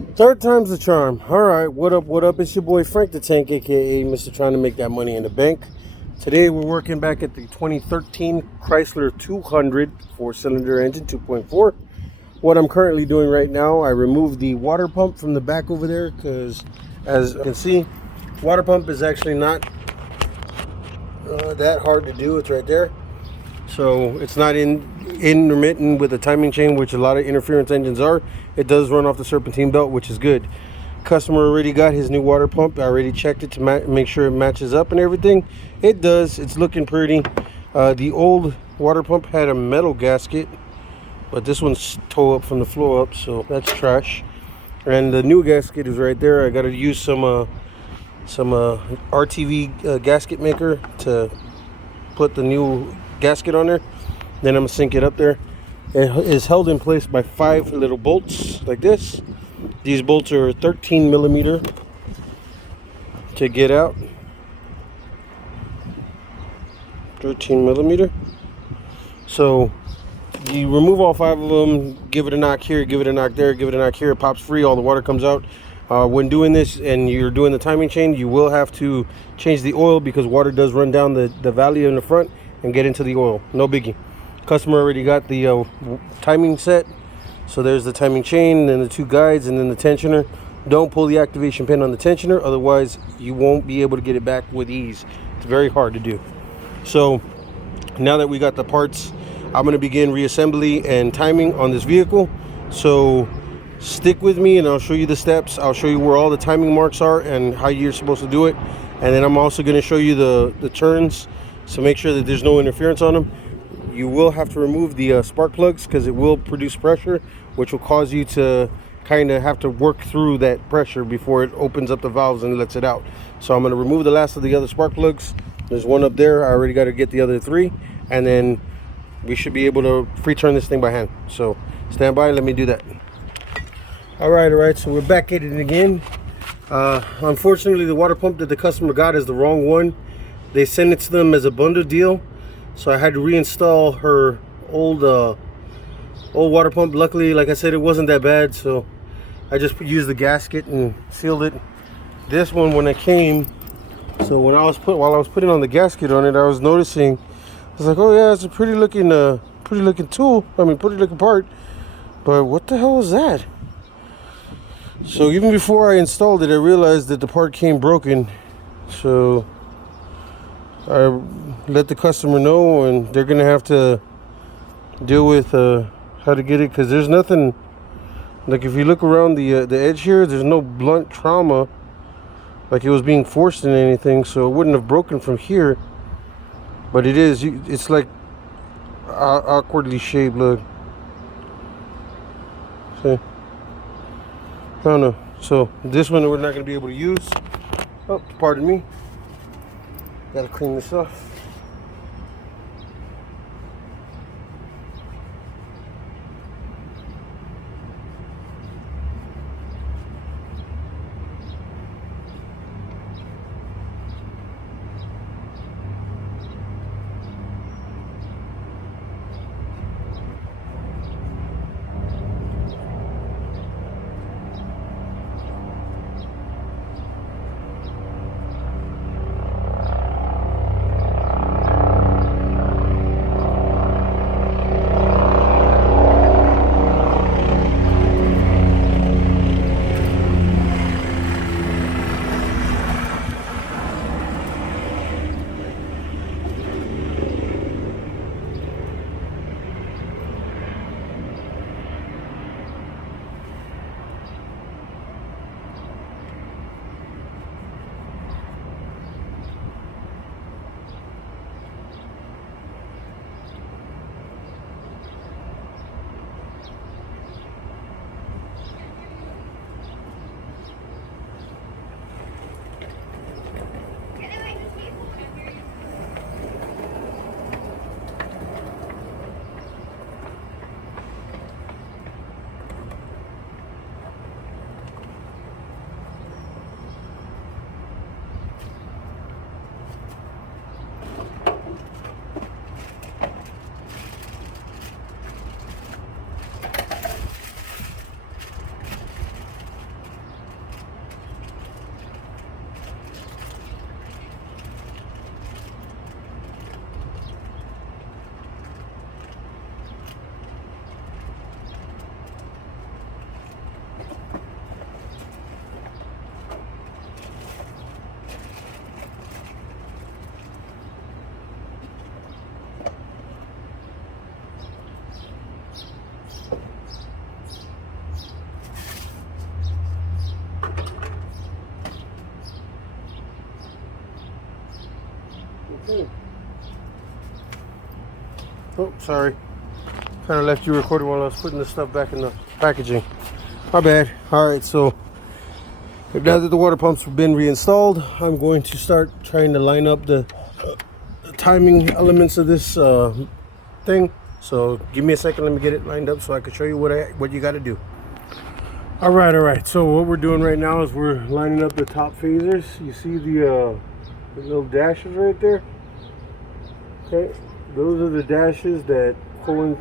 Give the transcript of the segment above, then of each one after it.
Third time's the charm. All right, what up, what up? It's your boy Frank the Tank, aka Mr. Trying to Make That Money in the Bank. Today we're working back at the 2013 Chrysler 200 four-cylinder engine 2.4. What I'm currently doing right now, I removed the water pump from the back over there because, as you can see, water pump is actually not that hard to do. It's right there. So it's not intermittent with the timing chain, which a lot of interference engines are. It does run off the serpentine belt, which is good. Customer already got his new water pump. I already checked it to make sure it matches up and everything. It does. It's looking pretty. The old water pump had a metal gasket, but this one's toe up from the floor up, so that's trash. And the new gasket is right there. I got to use some RTV gasket maker to put the new gasket on there. Then I'm gonna sink it up there. It is held in place by 5 little bolts like this. These bolts are 13 millimeter to get out. 13 millimeter. So you remove all 5 of them, give it a knock here, give it a knock there, give it a knock here. It pops free, all the water comes out. When doing this and you're doing the timing chain, you will have to change the oil because water does run down the valley in the front and get into the oil. No biggie. Customer already got the timing set. So there's the timing chain, and the 2 guides, and then the tensioner. Don't pull the activation pin on the tensioner, otherwise you won't be able to get it back with ease. It's very hard to do. So now that we got the parts, I'm going to begin reassembly and timing on this vehicle. So stick with me and I'll show you the steps. I'll show you where all the timing marks are and how you're supposed to do it. And then I'm also going to show you the turns, so make sure that there's no interference on them. You will have to remove the spark plugs because it will produce pressure, which will cause you to kind of have to work through that pressure before it opens up the valves and lets it out. So I'm going to remove the last of the other spark plugs. There's one up there. I already got to get the other 3, and then we should be able to free turn this thing by hand. So stand by, let me do that. All right, so we're back at it again. Unfortunately, the water pump that the customer got is the wrong one. They sent it to them as a bundle deal, so I had to reinstall her old water pump. Luckily, like I said, it wasn't that bad, so I just used the gasket and sealed it. This one, when it came, so while I was putting on the gasket on it, I was noticing, I was like, oh yeah, it's a pretty looking tool. I mean, pretty looking part, but what the hell is that? So even before I installed it, I realized that the part came broken. So I let the customer know, and they're gonna have to deal with how to get it, because there's nothing, like if you look around the edge here, there's no blunt trauma like it was being forced in anything, so it wouldn't have broken from here. But it is, it's like awkwardly shaped. Look, see, I don't know. So this one we're not going to be able to use. Oh, pardon me. Got to clean this off. Okay. Oh, sorry. Kind of left you recording while I was putting this stuff back in the packaging. My bad. Alright, so now that the water pumps have been reinstalled, I'm going to start trying to line up the timing elements of this thing. So give me a second, let me get it lined up so I can show you what you got to do. All right. So what we're doing right now is we're lining up the top phasers. You see the little dashes right there? Okay, those are the dashes that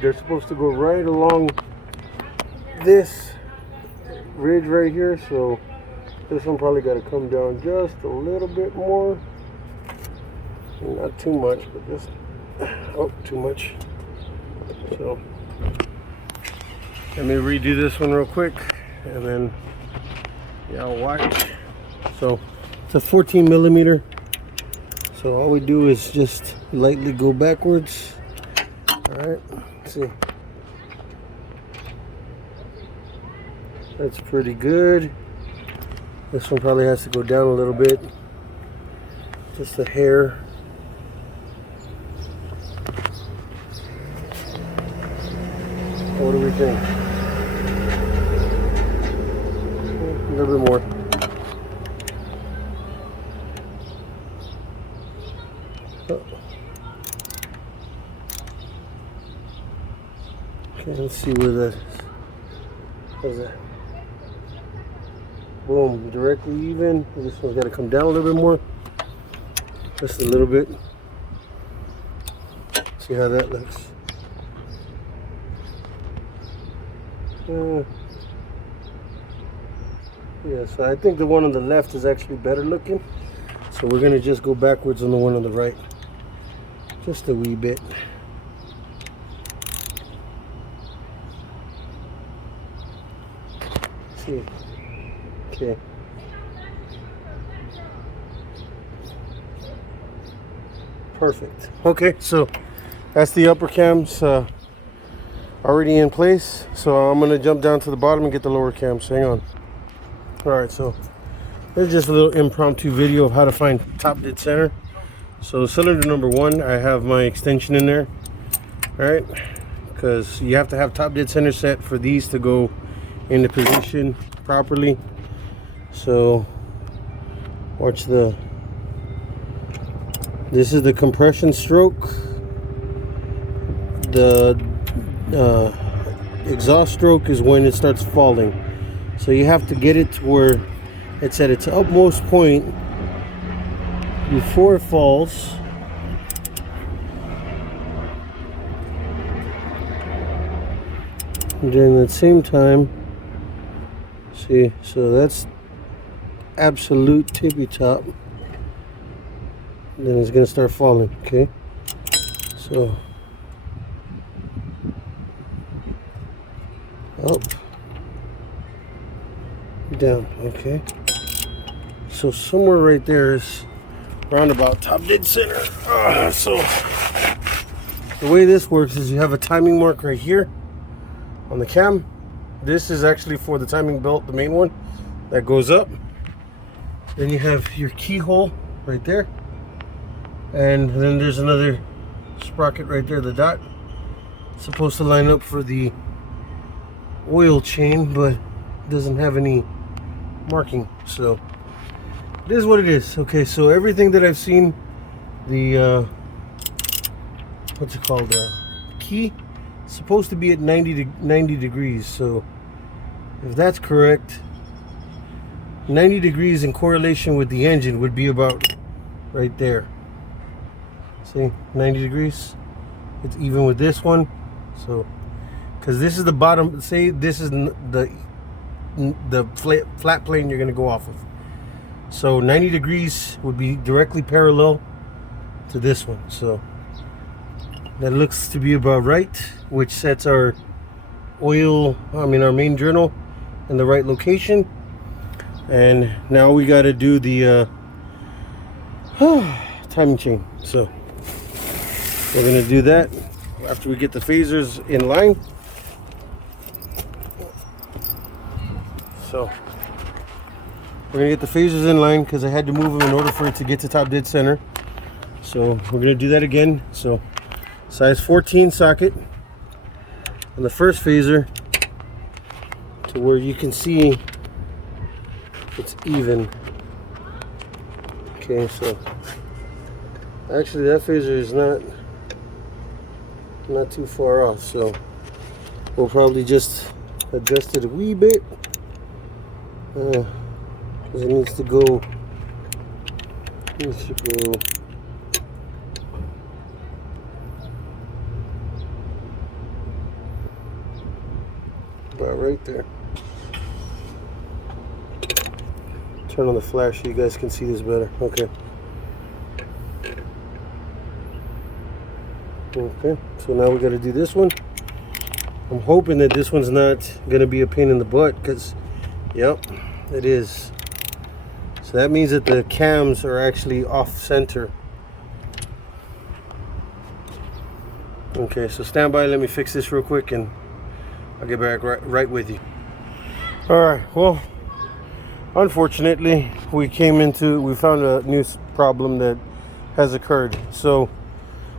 they're supposed to go right along this ridge right here. So this one probably got to come down just a little bit more. Not too much, but just, oh, too much. So let me redo this one real quick, and then y'all watch. So it's a 14 millimeter. So all we do is just lightly go backwards. All right, let's see. That's pretty good. This one probably has to go down a little bit, just a hair. What do we think? A little bit more. Oh. Okay, let's see where that is. How's that? Boom, directly even. This one's got to come down a little bit more. Just a little bit. See how that looks. Yeah, so I think the one on the left is actually better looking. So we're going to just go backwards on the one on the right. Just a wee bit. See. Okay. Perfect. Okay, so that's the upper cams already in place. So I'm gonna jump down to the bottom and get the lower cams. Hang on. All right, so there's just a little impromptu video of how to find top dead center. So cylinder number 1, I have my extension in there. All right, because you have to have top dead center set for these to go into position properly. So watch this is the compression stroke. The exhaust stroke is when it starts falling. So you have to get it to where it's at its utmost point before it falls. And during that same time, see, so that's absolute tippy top. And then it's gonna start falling, okay? So up, down, okay? So somewhere right there is roundabout top dead center. So the way this works is you have a timing mark right here on the cam. This is actually for the timing belt, the main one that goes up. Then you have your keyhole right there, and then there's another sprocket right there, the dot. It's supposed to line up for the oil chain, but doesn't have any marking, so it is what it is. Okay, so everything that I've seen, the what's it called, key, is supposed to be at 90 degrees. So if that's correct, 90 degrees in correlation with the engine would be about right there. See, 90 degrees. It's even with this one. So because this is the bottom, say this is the flat plane you're going to go off of. So 90 degrees would be directly parallel to this one. So that looks to be about right, which sets our oil, our main journal in the right location. And now we got to do the timing chain. So we're going to do that after we get the phasers in line. So we're gonna get the phasers in line because I had to move them in order for it to get to top dead center. So we're gonna do that again. So size 14 socket on the first phaser to where you can see it's even. Okay, so actually that phaser is not too far off, so we'll probably just adjust it a wee bit because it needs to go about right there. Turn on the flash so you guys can see this better. Okay. Okay, so now we got to do this one. I'm hoping that this one's not going to be a pain in the butt, because, yep, it is. So that means that the cams are actually off center. Okay, so stand by, let me fix this real quick and I'll get back right with you. Alright, well, unfortunately, we found a new problem that has occurred. So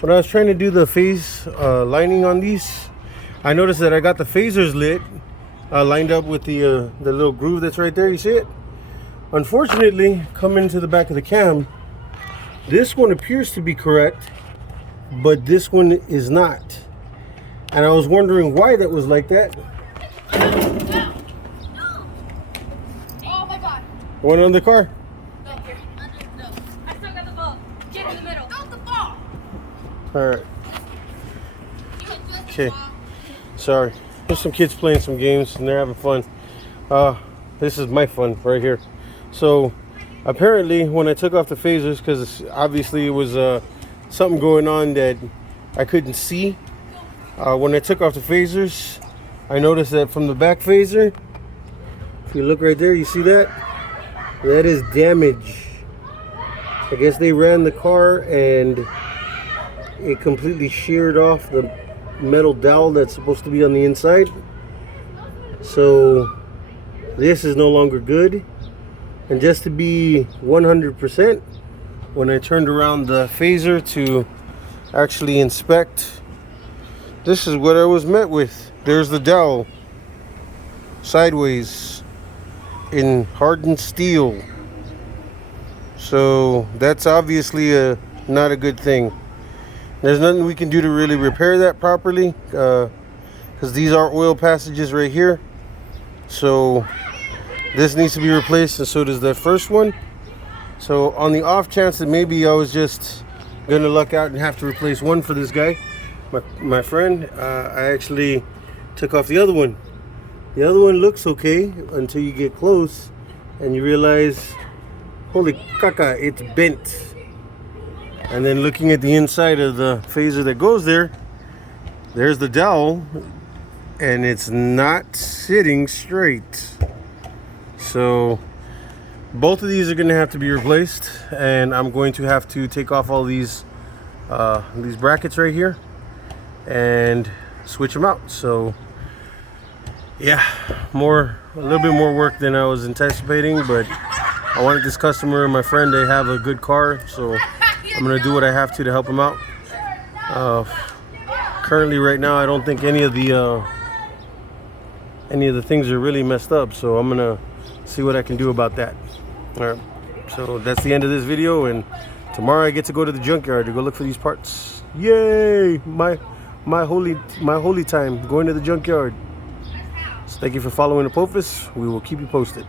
when I was trying to do the phase lining on these, I noticed that I got the phasers lit, lined up with the little groove that's right there. You see it? Unfortunately, coming to the back of the cam, this one appears to be correct, but this one is not. And I was wondering why that was like that. No. Oh my God. Went on the car? No, here. No. I still got the ball. Get in the middle. Not the ball. Alright. Okay. Sorry. There's some kids playing some games and they're having fun. This is my fun right here. So apparently when I took off the phasers, because obviously it was something going on that I couldn't see. When I took off the phasers, I noticed that from the back phaser, if you look right there, you see that? That is damage. I guess they ran the car and it completely sheared off the metal dowel that's supposed to be on the inside. So this is no longer good. And just to be 100%, when I turned around the phaser to actually inspect, this is what I was met with. There's the dowel sideways in hardened steel. So that's obviously not a good thing. There's nothing we can do to really repair that properly, because these are oil passages right here. So this needs to be replaced, and so does that first one. So on the off chance that maybe I was just gonna luck out and have to replace one for this guy, my friend, I actually took off the other one. The other one looks okay until you get close and you realize, holy caca, it's bent. And then looking at the inside of the phaser that goes there, there's the dowel and it's not sitting straight. So both of these are going to have to be replaced, and I'm going to have to take off all these brackets right here and switch them out. So yeah, a little bit more work than I was anticipating, but I wanted this customer and my friend to have a good car, so I'm gonna do what I have to help them out. Currently right now, I don't think any of the things are really messed up, so I'm gonna see what I can do about that. All right, so that's the end of this video, and tomorrow I get to go to the junkyard to go look for these parts. Yay! My holy time going to the junkyard. So thank you for following the Pofus. We will keep you posted.